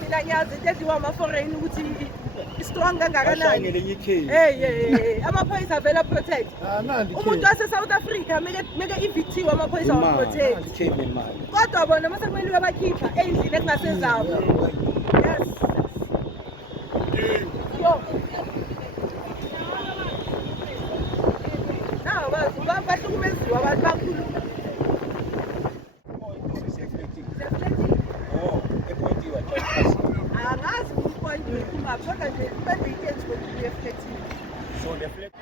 Mina ngiyazi eziwa ama-foreign ukuthi strong kangakanani. Hey amaphoyisa vela protect. Umuntu wase-South Africa meke evictiwe amaphoyisa wa-protect. Kodwa bona mase kumele babakhipha endlini ekungasezabo. Yes. Yo. Bahlukumeziwe abantu bakhulu. Angazi ukuthi kodwa nje bebe intense ukuthi reflective. So reflect.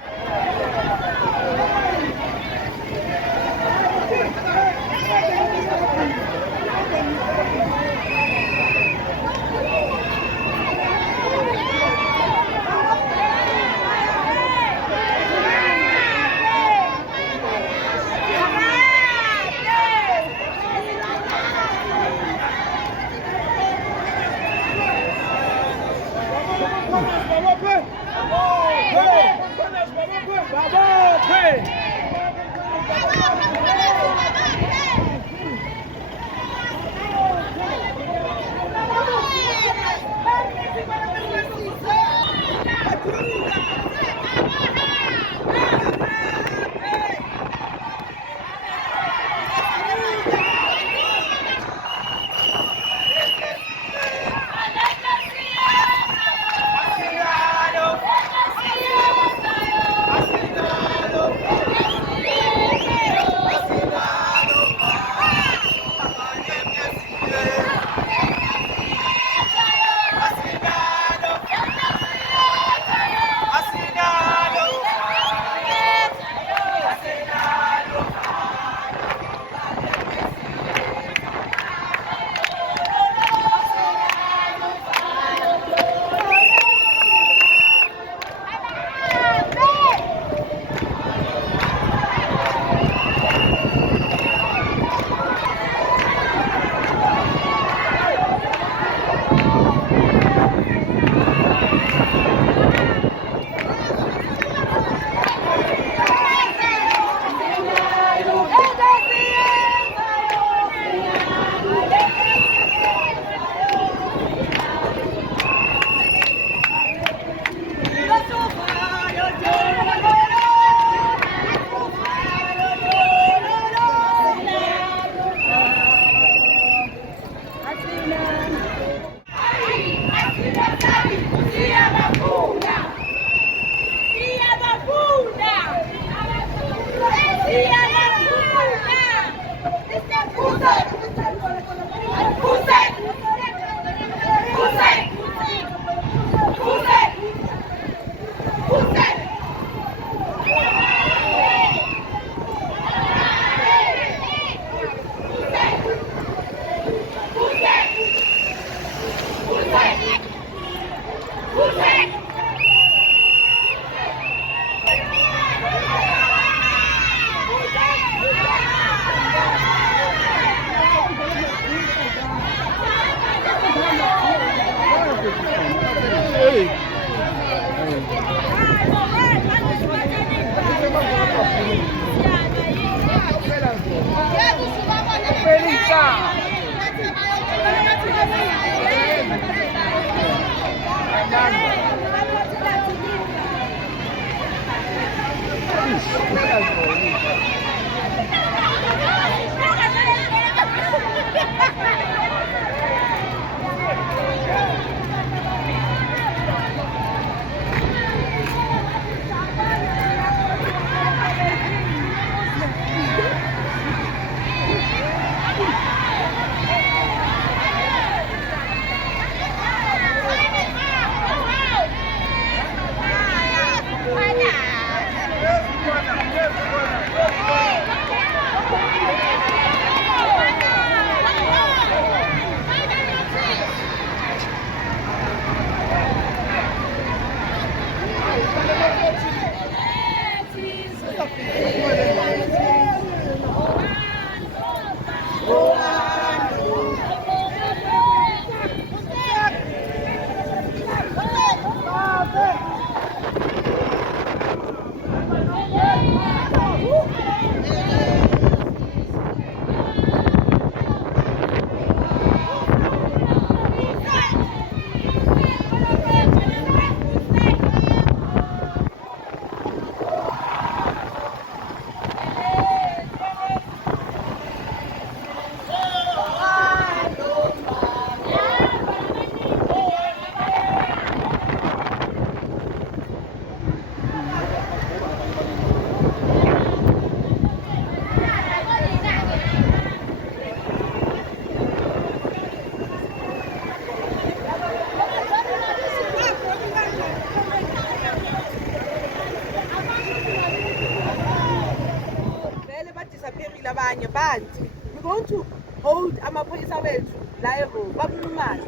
amaphoyisa wethu la eRoma babunumalo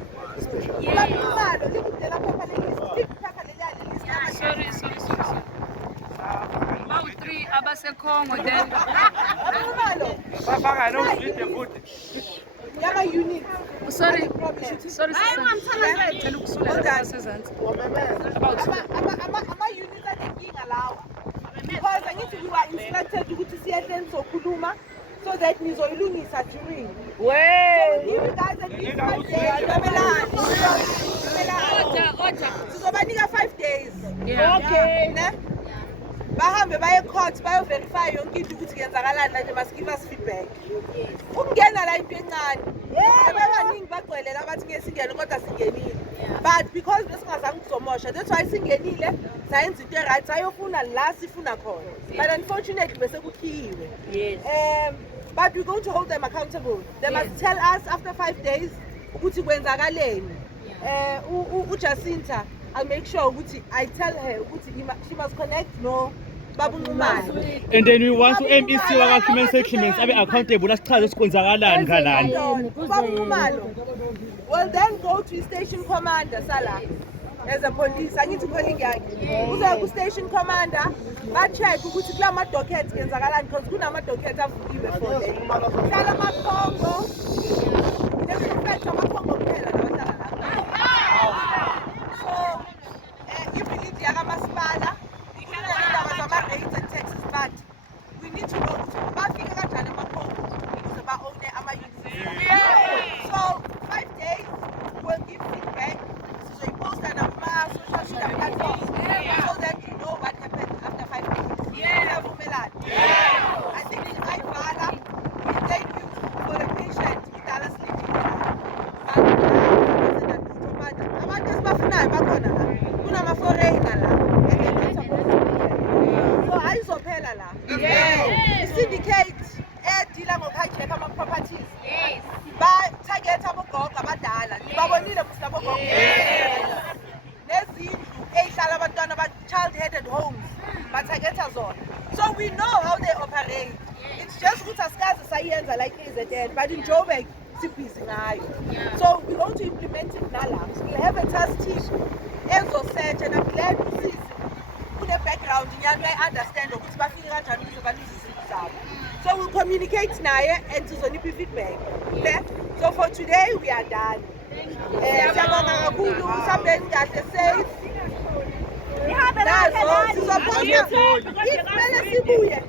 babunumalo likudela phepha lelisi Sorry. About 3 abasekhongo then. babunumalo Bafaka nomzwide futhi. yama unit Sorry. About ama-units anenkinga lawa because angithi we were instructed ukuthi siyehle nizokhuluma so that nizoyilungisa during so you guys at least 5 days sizobanika 5 days okay ne bahambe baye court bayoverify yonke into ukuthi kuyenzakalani manje must give us feedback ukungena la into encane abaningi bagcwelela abathi ngeke singene kodwa singenile but because besingazange kuzomosha that's why singenile sayenza into right sayofuna la sifuna khona but unfortunately bese kukhiwe but we're going to hold them accountable they must tell us after 5 days ukuthi kwenzakaleni uJacinta I'll make sure ukuthi I tell her ukuthi she must connect no babunqumalo And then we want to MEC waka human settlements abe accountable asichaze sikwenzakalani ngalani. babunqumalo will then go to station commander sala as a police angithi calling yakhe uzoya ku station commander ba check ukuthi kula ma dockets kenzakalani because kunama dockets avuliwe for them hlala amakhongo nesiphepha amakhongo kuphela labahlala lapha so ibhilidi yakamasipala indaba zama-rates and taxes but we need to know ukuthi bafike kanjani amakhongo ukuze ba-owne ama-units so 5 days we'll give feedback sizoyiposta nakuma-social media platforms so that you know what happened after 5 days uyavumelana I think ayibhala thank you for the patient idala sleeping abantu esibafunayo bakhona la kunama-foreigner la so ayizophela la i-syndicate edila ngoku-hijack ama-properties ba-target abogogo abadala nibabonile futhi abogogo nezindlu ey'hlala abantwana aba-child-headed homes ba-targeta zona so we know how they operate it's just ukuthi asikaze sayenza like KZN but in Joburg sibhizi ngayo so we're going to implement it nala we'll have a task team ezosearch and I'm glad usisi kune-background nyani uyayi-understand ukuthi bafike kanjani ukuze balungise izinto zabo so we'll communicate naye and sizonipha i-feedback so for today we are done siyabonga kakhulu sihambeni kahle safe nazo sizophonsa if kumele sibuye